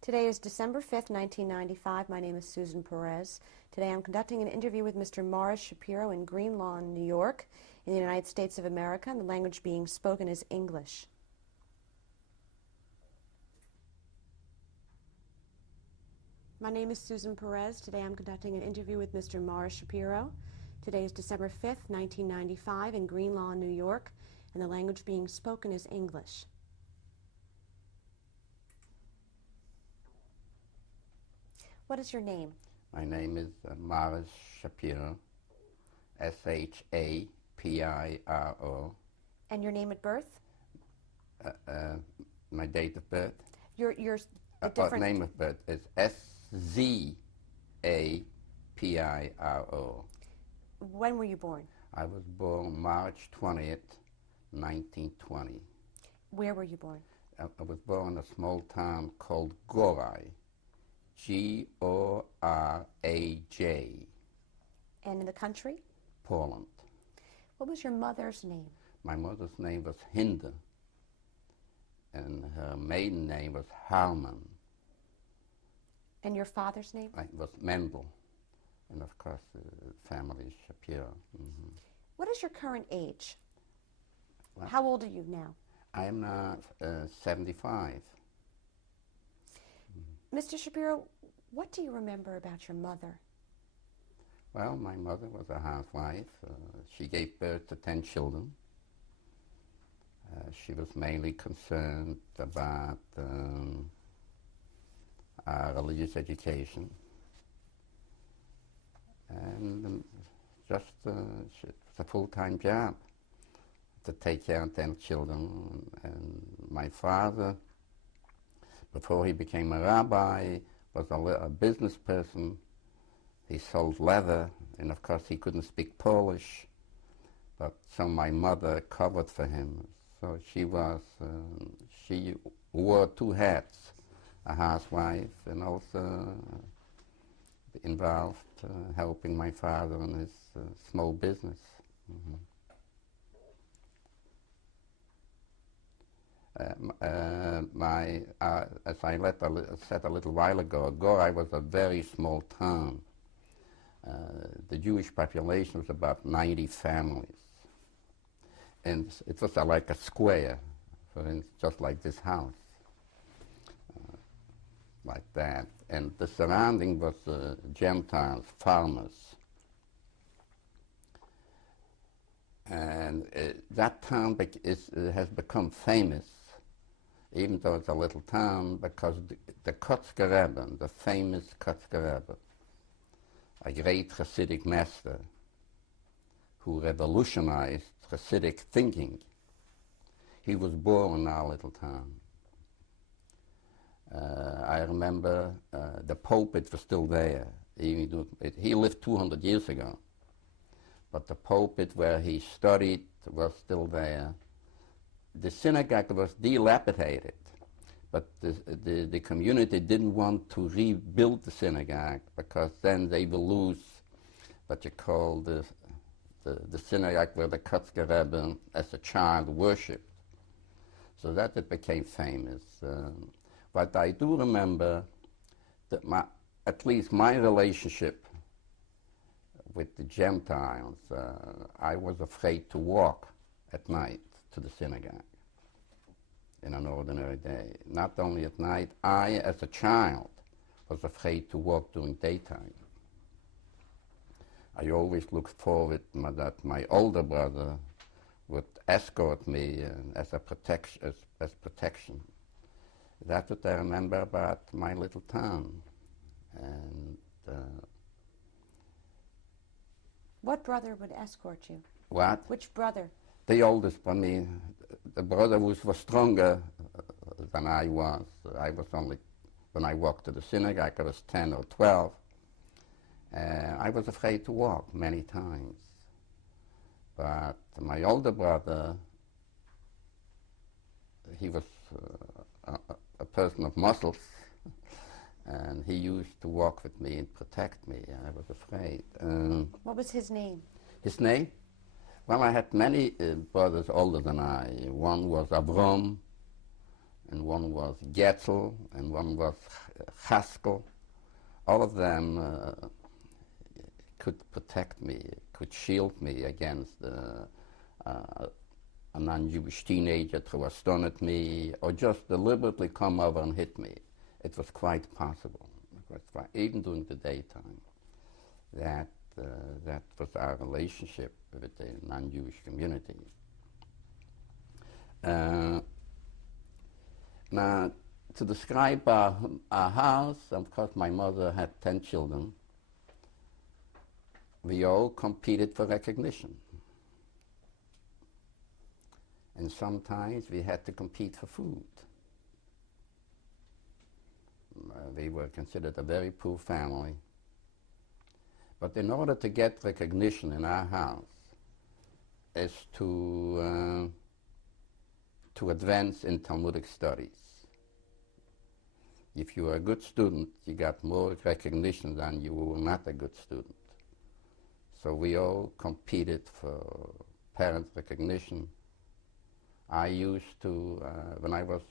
Today is December 5th, 1995. My name is Susan Perez. Today I'm conducting an interview with Mr. Morris Shapiro in Green Lawn, New York, in the United States of America, and the language being spoken is English. My name is Susan Perez. Today I'm conducting an interview with Mr. Morris Shapiro. Today is December 5th, 1995, in Green Lawn, New York, and the language being spoken is English. What is your name? My name is Morris Shapiro, S-H-A-P-I-R-O. And your name at birth? My date of birth? Your the different name of birth is S-Z-A-P-I-R-O. When were you born? I was born March 20th, 1920. Where were you born? I was born in a small town called Gorai, G-O-R-A-J. And in the country? Poland. What was your mother's name? My mother's name was Hinde, and her maiden name was Harman. And your father's name? It was Mendel, and of course the family is Shapiro. Mm-hmm. What is your current age? Well, how old are you now? I am now 75. Mr. Shapiro, what do you remember about your mother? Well, my mother was a housewife. She gave birth to 10 children. She was mainly concerned about our religious education. And it was a full-time job to take care of 10 children. And my father, before he became a rabbi, was a business person. He sold leather, and of course he couldn't speak Polish, but so my mother covered for him. So she wore two hats, a housewife and also involved helping my father in his small business. Mm-hmm. As I said a little while ago, Gorai was a very small town. The Jewish population was about 90 families. And it was like a square, for instance, just like this house, like that. And the surrounding was Gentiles, farmers. And that town has become famous, even though it's a little town, because the Kotzker Rebbe, the famous Kotzker Rebbe, a great Hasidic master who revolutionized Hasidic thinking, he was born in our little town. I remember the pulpit was still there. He lived 200 years ago, but the pulpit where he studied was still there. The synagogue was dilapidated, but the community didn't want to rebuild the synagogue because then they will lose what you call the synagogue where the Kotzker Rebbe as a child worshipped. So that it became famous. But I do remember that at least my relationship with the Gentiles, I was afraid to walk at night to the synagogue in an ordinary day. Not only at night, I, as a child, was afraid to walk during daytime. I always looked forward that my older brother would escort me as protection. That's what I remember about my little town. And what brother would escort you? What? Which brother? The oldest, the brother who was stronger than I was. I was only, when I walked to the synagogue, I was 10 or 12. I was afraid to walk many times. But my older brother, he was a person of muscles, and he used to walk with me and protect me. I was afraid. What was his name? His name? Well, I had many brothers older than I. One was Avram, and one was Getzel, and one was Haskell. All of them could protect me, could shield me against a non-Jewish teenager to astonish at me, or just deliberately come over and hit me. It was quite possible, even during the daytime. That was our relationship with the non-Jewish community. Now, to describe our house, of course, my mother had 10 children. We all competed for recognition. And sometimes we had to compete for food. We were considered a very poor family. But in order to get recognition in our house is to advance in Talmudic studies. If you were a good student, you got more recognition than you were not a good student. So we all competed for parent recognition. I used to, when I was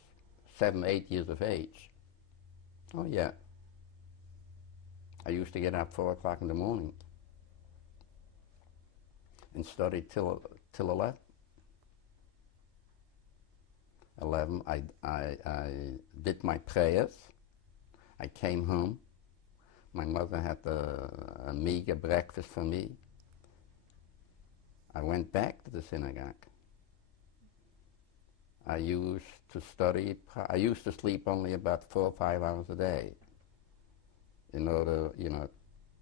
7, 8 years of age, oh yeah, I used to get up 4 o'clock in the morning and study till 11. 11, I did my prayers. I came home. My mother had a meager breakfast for me. I went back to the synagogue. I used to study, I used to sleep only about 4 or 5 hours a day in order,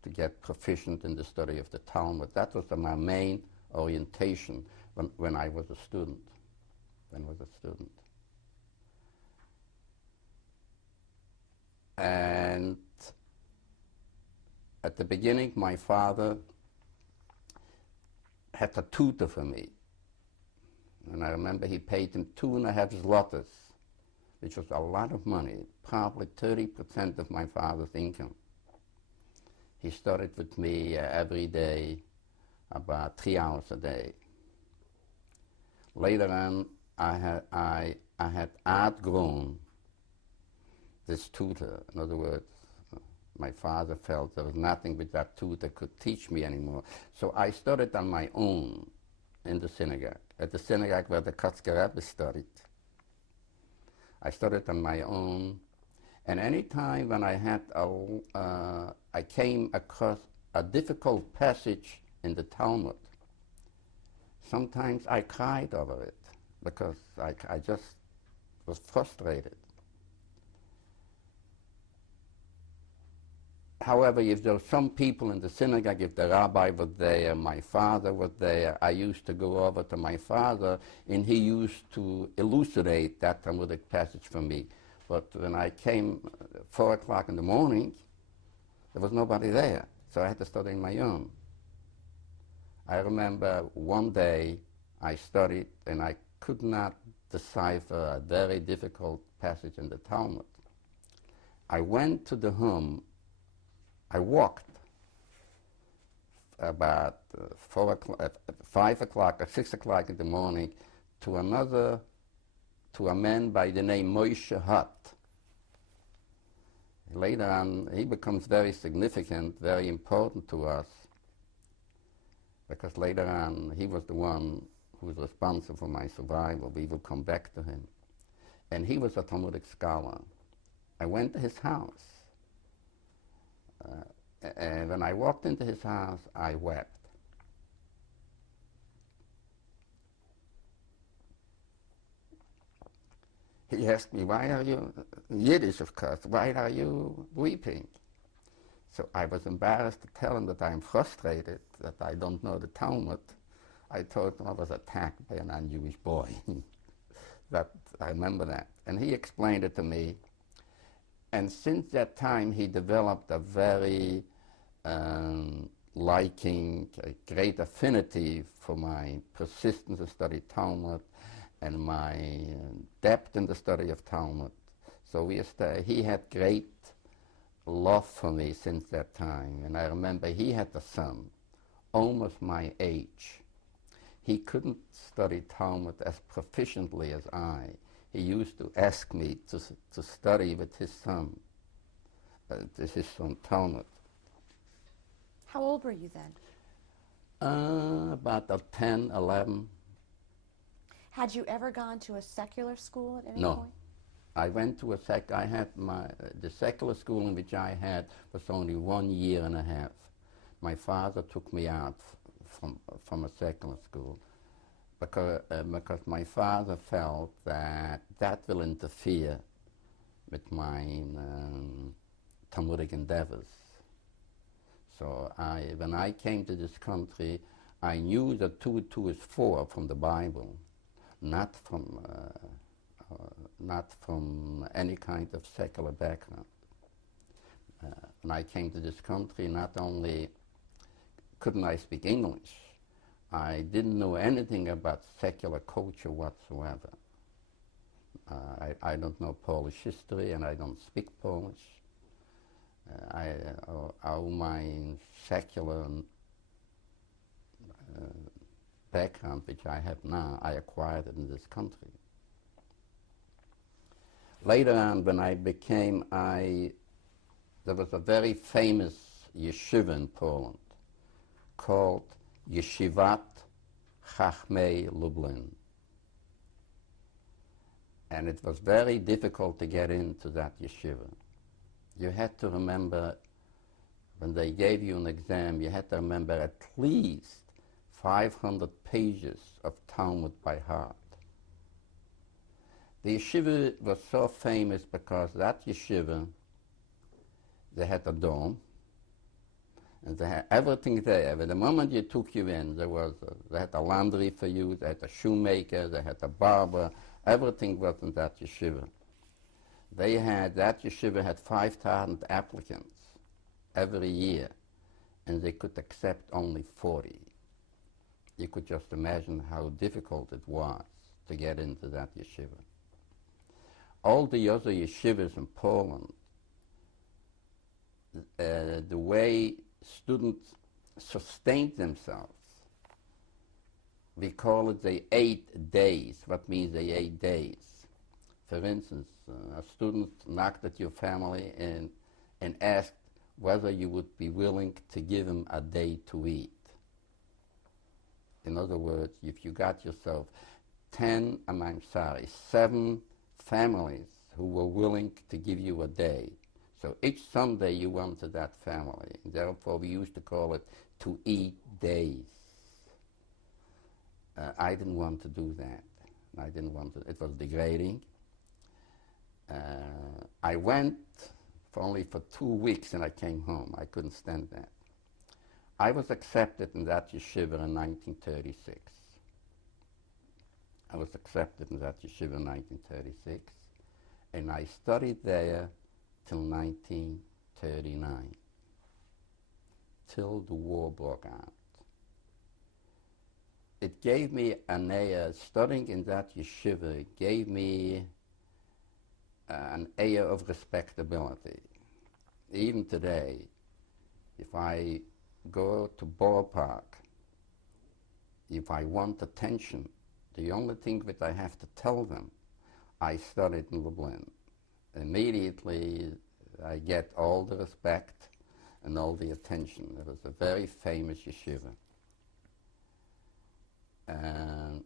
to get proficient in the study of the Talmud. That was my main orientation when I was a student. And at the beginning, my father had a tutor for me. And I remember he paid him 2.5 zlotys, which was a lot of money, probably 30% of my father's income. He studied with me every day, about 3 hours a day. Later on, I had outgrown this tutor. In other words, my father felt there was nothing which that tutor could teach me anymore. So I studied on my own in the synagogue, at the synagogue where the Kotzker Rebbe studied. I studied on my own, and any time when I came across a difficult passage in the Talmud, sometimes I cried over it because I just was frustrated. However, if there were some people in the synagogue, if the rabbi was there, my father was there, I used to go over to my father, and he used to elucidate that Talmudic passage for me. But when I came 4 o'clock in the morning, there was nobody there, so I had to study on my own. I remember one day I studied, and I could not decipher a very difficult passage in the Talmud. I went to the home. I walked about 5 o'clock or 6 o'clock in the morning to a man by the name Moshe Hutt. Later on, he becomes very significant, very important to us, because later on, he was the one who was responsible for my survival. We will come back to him. And he was a Talmudic scholar. I went to his house. And when I walked into his house, I wept. He asked me, why are you, in Yiddish of course, why are you weeping? So I was embarrassed to tell him that I'm frustrated, that I don't know the Talmud. I told him I was attacked by a non-Jewish boy. I remember that. And he explained it to me. And since that time, he developed a very liking, a great affinity for my persistence to study Talmud and my depth in the study of Talmud. So he had great love for me since that time. And I remember he had a son, almost my age. He couldn't study Talmud as proficiently as I. he used to ask me to study with his son, Talmud. How old were you then? About 10, 11. Had you ever gone to a secular school at any No. point? I went to I had the secular school in which I had was only 1 year and a half. My father took me out from a secular school because my father felt that will interfere with my Talmudic endeavors. So when I came to this country, I knew that 2 and 2 is 4 from the Bible, not from any kind of secular background. When I came to this country, not only couldn't I speak English, I didn't know anything about secular culture whatsoever. I don't know Polish history, and I don't speak Polish. All my secular background, which I have now, I acquired it in this country. Later on, when I became, there was a very famous yeshiva in Poland called Yeshivat Chachmei Lublin. And it was very difficult to get into that yeshiva. You had to remember, when they gave you an exam, you had to remember at least 500 pages of Talmud by heart. The yeshiva was so famous because that yeshiva, they had a dome, and they had everything there. But the moment you took you in, they had a laundry for you, they had a shoemaker, they had a barber, everything was in that yeshiva. That yeshiva had 5,000 applicants every year, and they could accept only 40. You could just imagine how difficult it was to get into that yeshiva. All the other yeshivas in Poland, the way students sustained themselves, we call it the 8 days. What means the 8 days? For instance, a student knocked at your family and asked whether you would be willing to give him a day to eat. In other words, if you got yourself 7 families who were willing to give you a day. So each Sunday you went to that family. Therefore, we used to call it to eat days. I didn't want to do that. I didn't want to. It was degrading. I went only for 2 weeks and I came home. I couldn't stand that. I was accepted in that yeshiva in 1936. I was accepted in that yeshiva in 1936, and I studied there till 1939, till the war broke out. It gave me studying in that yeshiva gave me an air of respectability. Even today, if I go to ballpark, if I want attention, the only thing that I have to tell them, I studied in Lublin. Immediately, I get all the respect and all the attention. It was a very famous yeshiva. And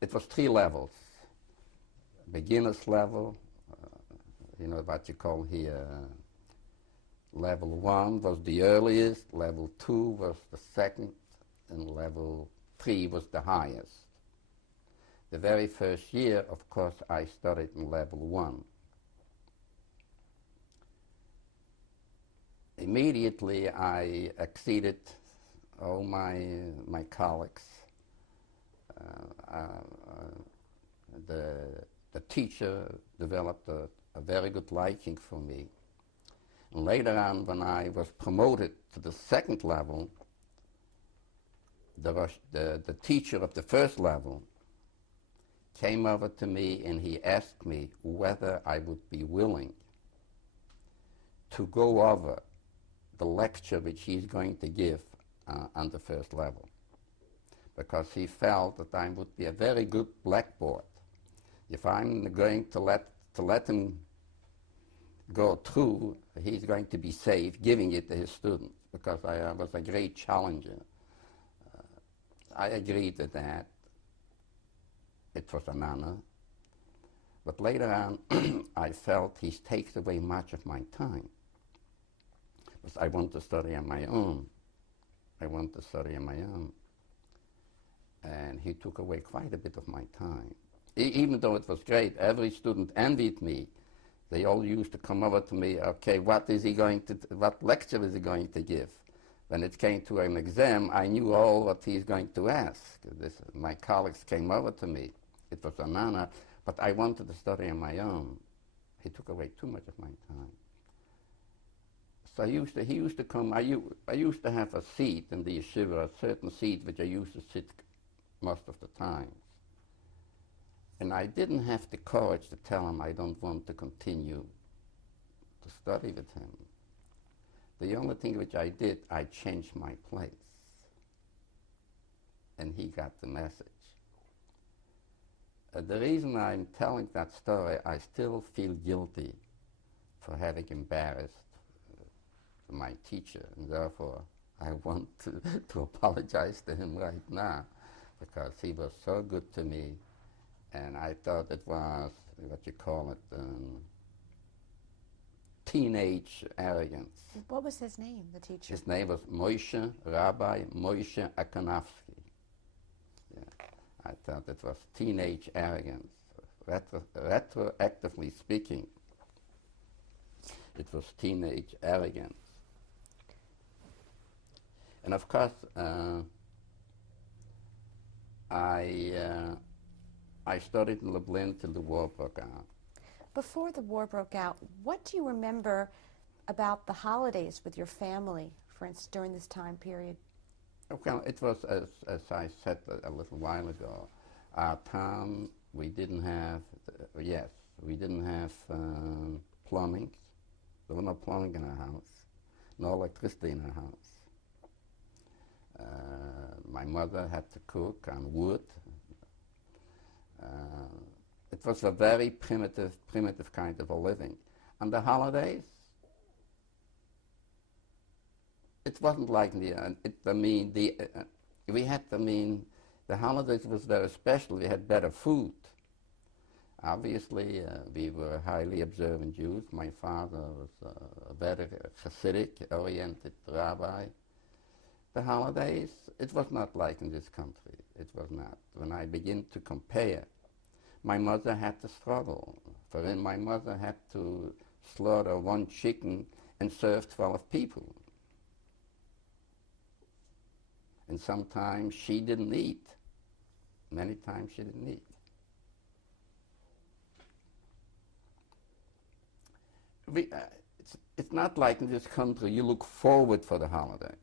it was 3 levels. Beginner's level, what you call here, level 1 was the earliest, level 2 was the second, and level 3 was the highest. The very first year, of course, I studied in level 1. Immediately, I exceeded all my colleagues. The teacher developed a very good liking for me. And later on, when I was promoted to the second level, the teacher of the first level came over to me and he asked me whether I would be willing to go over the lecture which he's going to give on the first level, because he felt that I would be a very good blackboard If I'm going to let him go through, he's going to be safe giving it to his students, because I was a great challenger. I agreed with that. It was an honor. But later on, I felt he takes away much of my time, because I want to study on my own. I want to study on my own. And he took away quite a bit of my time. Even though it was great, every student envied me. They all used to come over to me, okay, what lecture is he going to give? When it came to an exam, I knew all what he's going to ask. My colleagues came over to me. It was an honor, but I wanted to study on my own. He took away too much of my time. So he used to come, I used to have a seat in the yeshiva, a certain seat which I used to sit most of the time. And I didn't have the courage to tell him I don't want to continue to study with him. The only thing which I did, I changed my place. And he got the message. The reason I'm telling that story, I still feel guilty for having embarrassed my teacher, and therefore I want to apologize to him right now, because he was so good to me, and I thought it was, what you call it, teenage arrogance. What was his name, the teacher? His name was Rabbi Moshe Akanowski. Yeah. I thought it was teenage arrogance. Retroactively speaking, it was teenage arrogance. And of course, I studied in Lublin till the war broke out. Before the war broke out, what do you remember about the holidays with your family, for instance, during this time period? Well, it was, as I said a little while ago, our town, we didn't have plumbing. There was no plumbing in our house, no electricity in our house. My mother had to cook on wood. It was a very primitive kind of a living. On the holidays, it wasn't like the holidays was very special. We had better food. Obviously, we were highly observant Jews. My father was a very Hasidic-oriented rabbi. The holidays, it was not like in this country. It was not. When I begin to compare, my mother had to struggle. My mother had to slaughter one chicken and serve 12 people. And sometimes she didn't eat. Many times she didn't eat. It's not like in this country you look forward for the holidays.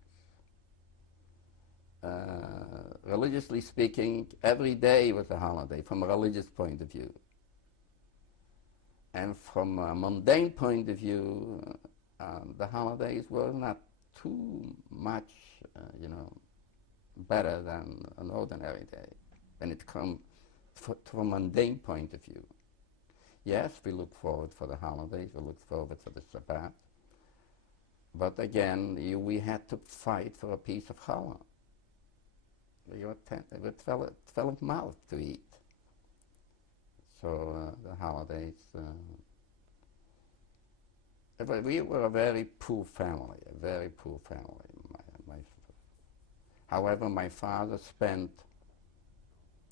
Religiously speaking, every day was a holiday from a religious point of view. And from a mundane point of view, the holidays were not too much, better than an ordinary day when it comes to a mundane point of view. Yes, we look forward for the holidays, we look forward for the Shabbat, but again, we had to fight for a piece of challah. We were 12 mouths to eat. So the holidays, we were a very poor family, However, my father spent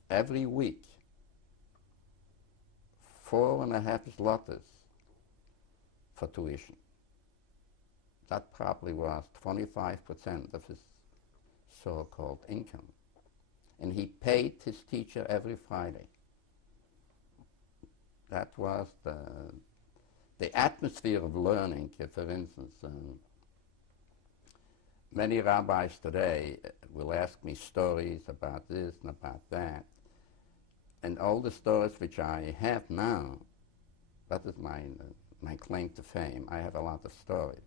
every week 4.5 zlotys for tuition. That probably was 25% of his so-called income. And he paid his teacher every Friday. That was the atmosphere of learning. For instance, many rabbis today will ask me stories about this and about that. And all the stories which I have now, that is my claim to fame. I have a lot of stories.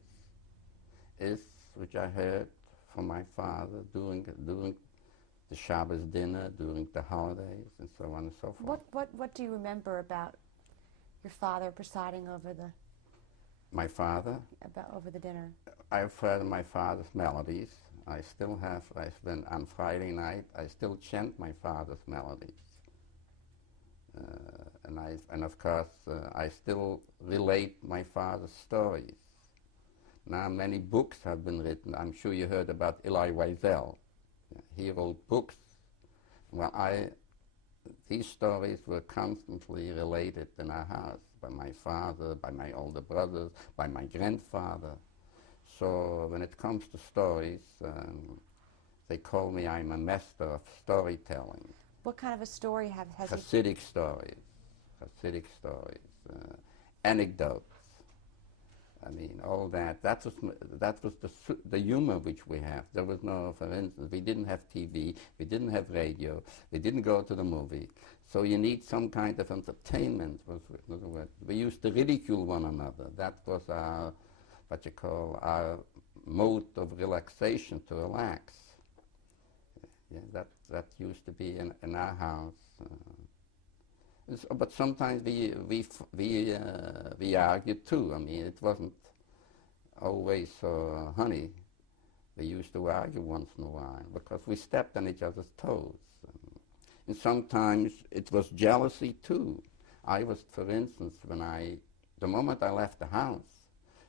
Is which I heard from my father during the Shabbos dinner during the holidays, and so on and so forth. What do you remember about your father presiding over the My father? over the dinner? I've heard my father's melodies. I still have, on Friday night, I still chant my father's melodies. And of course, I still relate my father's stories. Now, many books have been written. I'm sure you heard about Elie Wiesel. He wrote books. Well, these stories were constantly related in our house by my father, by my older brothers, by my grandfather. So when it comes to stories, they call me, I'm a master of storytelling. What kind of a story has he? Hasidic stories, anecdotes. I mean, all that. That was the humor which we have. There was no, for instance, we didn't have TV, we didn't have radio, we didn't go to the movie. So you need some kind of entertainment. In other words, we used to ridicule one another. That was our, what you call, our mode of relaxation, to relax. Yeah, that used to be in our house. But sometimes we argued too. I mean, it wasn't always so honey. We used to argue once in a while because we stepped on each other's toes. And sometimes it was jealousy too. I was, for instance, the moment I left the house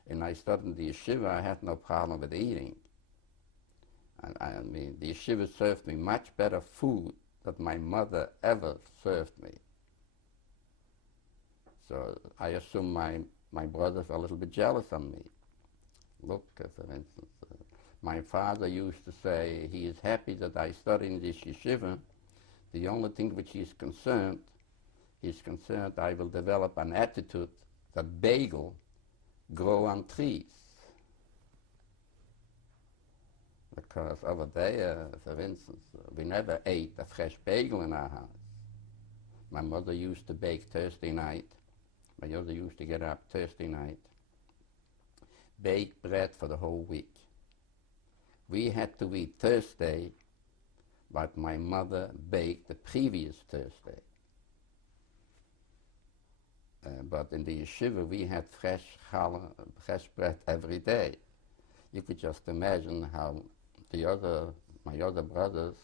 and I started the yeshiva, I had no problem with eating. I mean, the yeshiva served me much better food than my mother ever served me. So I assume my brothers are a little bit jealous of me. Look, for instance, my father used to say he is happy that I study in this yeshiva. The only thing which he's concerned I will develop an attitude that bagel grow on trees. Because over there, for instance, we never ate a fresh bagel in our house. My mother used to bake Thursday night. My mother used to get up Thursday night, bake bread for the whole week. We had to eat Thursday, but my mother baked the previous Thursday. But in the yeshiva, we had fresh bread every day. You could just imagine how my other brothers,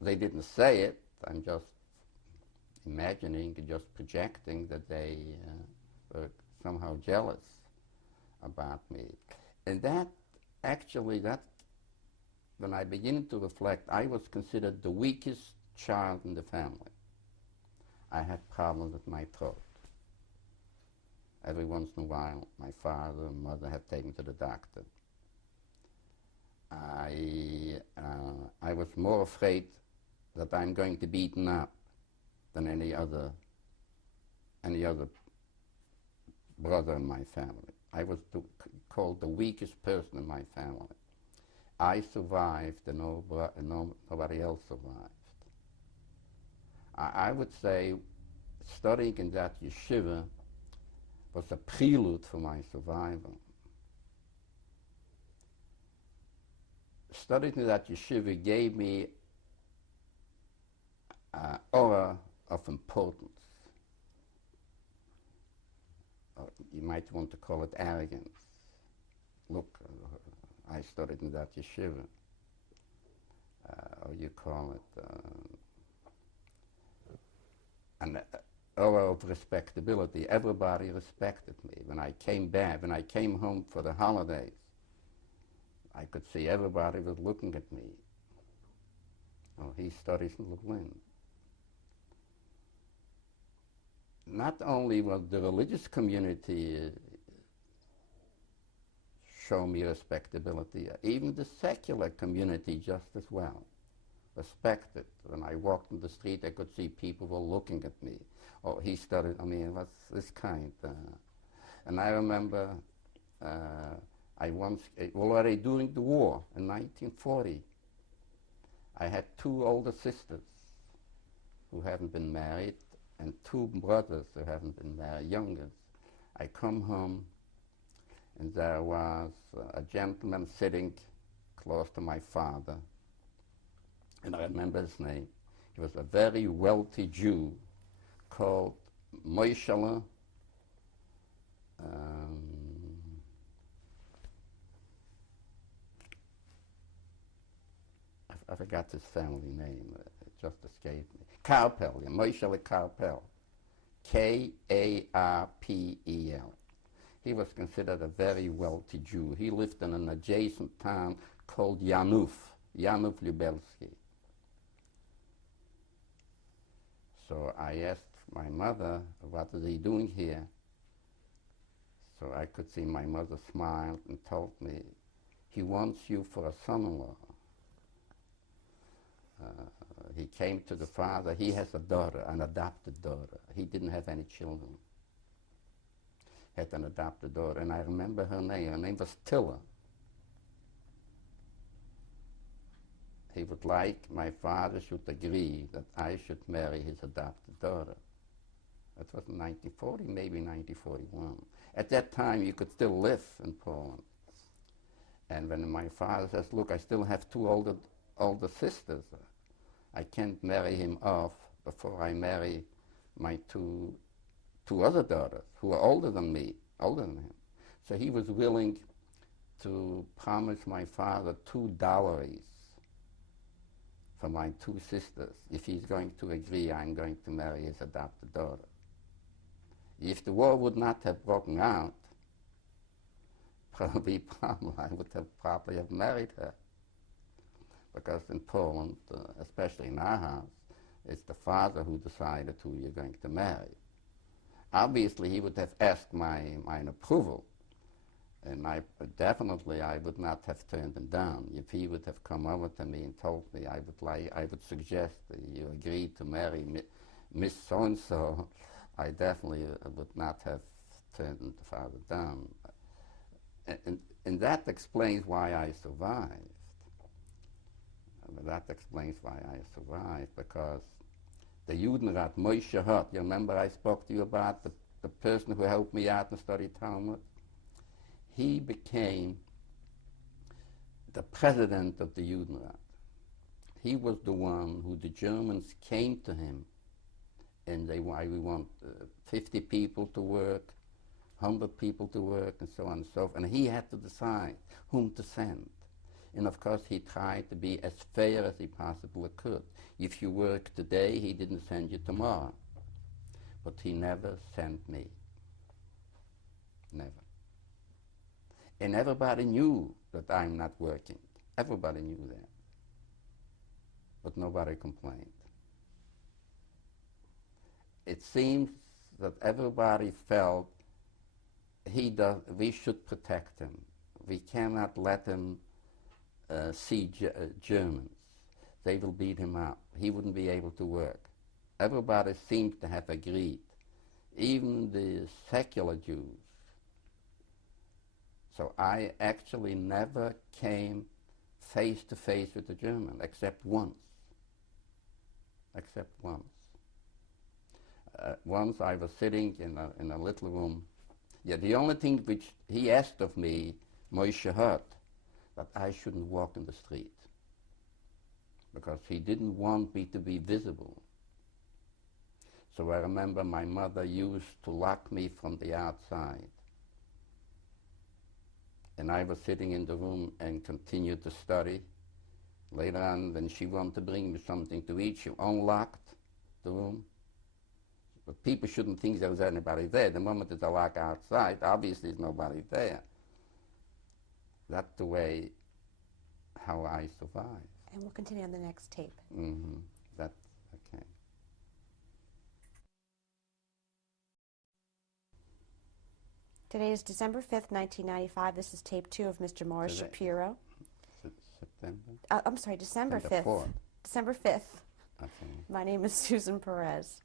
they didn't say it, I'm just imagining, just projecting that they were somehow jealous about me. And that, when I begin to reflect, I was considered the weakest child in the family. I had problems with my throat. Every once in a while, my father and mother had taken me to the doctor. I was more afraid that I'm going to be eaten up than any other brother in my family. I was called the weakest person in my family. I survived and nobody else survived. I would say studying in that yeshiva was a prelude for my survival. Studying in that yeshiva gave me an aura of importance. You might want to call it arrogance. Look, I studied in that yeshiva. Or you call it an aura of respectability. Everybody respected me. When I came home for the holidays, I could see everybody was looking at me. Oh, he studies in Lublin. Not only was the religious community show me respectability, even the secular community just as well respected. When I walked in the street, I could see people were looking at me. Oh, he studied, what's this kind? And I remember already during the war in 1940, I had two older sisters who hadn't been married and two brothers who hadn't been married, youngest. I come home and there was a gentleman sitting close to my father. and I remember his name. He was a very wealthy Jew called Moishele. I forgot his family name. It just escaped me. Karpel, yeah, Moishele Karpel. Karpel. He was considered a very wealthy Jew. He lived in an adjacent town called Januf Lubelski. So I asked my mother, what is he doing here? So I could see my mother smiled and told me, he wants you for a son-in-law. He came to the father. He has a daughter, an adopted daughter. He didn't have any children. Had an adopted daughter, and I remember her name. Her name was Tilla. He would like my father should agree that I should marry his adopted daughter. That was in 1940, maybe 1941. At that time, you could still live in Poland. And when my father says, look, I still have two older sisters, I can't marry him off before I marry my two other daughters who are older than me, older than him. So he was willing to promise my father 2 dowries for my 2 sisters. If he's going to agree, I'm going to marry his adopted daughter. If the war would not have broken out, probably I would have probably have married her. Because in Poland, especially in our house, it's the father who decided who you're going to marry. Obviously, he would have asked my approval, and I would not have turned him down. If he would have come over to me and told me I would suggest that you agree to marry Miss So-and-so, I definitely would not have turned the father down. And that explains why I survived. That explains why I survived, because the Judenrat, Moshe Hart, you remember I spoke to you about the person who helped me out and study Talmud? He became the president of the Judenrat. He was the one who the Germans came to him and we want 50 people to work, 100 people to work, and so on and so forth. And he had to decide whom to send. And of course, he tried to be as fair as he possibly could. If you work today, he didn't send you tomorrow. But he never sent me. Never. And everybody knew that I'm not working. Everybody knew that. But nobody complained. It seems that everybody felt we should protect him. We cannot let him see Germans. They will beat him up. He wouldn't be able to work. Everybody seemed to have agreed, even the secular Jews. So I actually never came face to face with a German, except once. Except once. Once I was sitting in a little room. Yeah, the only thing which he asked of me, Moshe Hart, that I shouldn't walk in the street, because he didn't want me to be visible. So I remember my mother used to lock me from the outside. And I was sitting in the room and continued to study. Later on, when she wanted to bring me something to eat, she unlocked the room. But people shouldn't think there was anybody there. The moment there's a lock outside, obviously there's nobody there. That's the way how I survived. And we'll continue on the next tape. Mm-hmm. That's okay. Today is December 5th, 1995. This is tape 2 of Mr. Morris Shapiro. September? I'm sorry, December 5th. 4th. December 5th. Okay. My name is Susan Perez.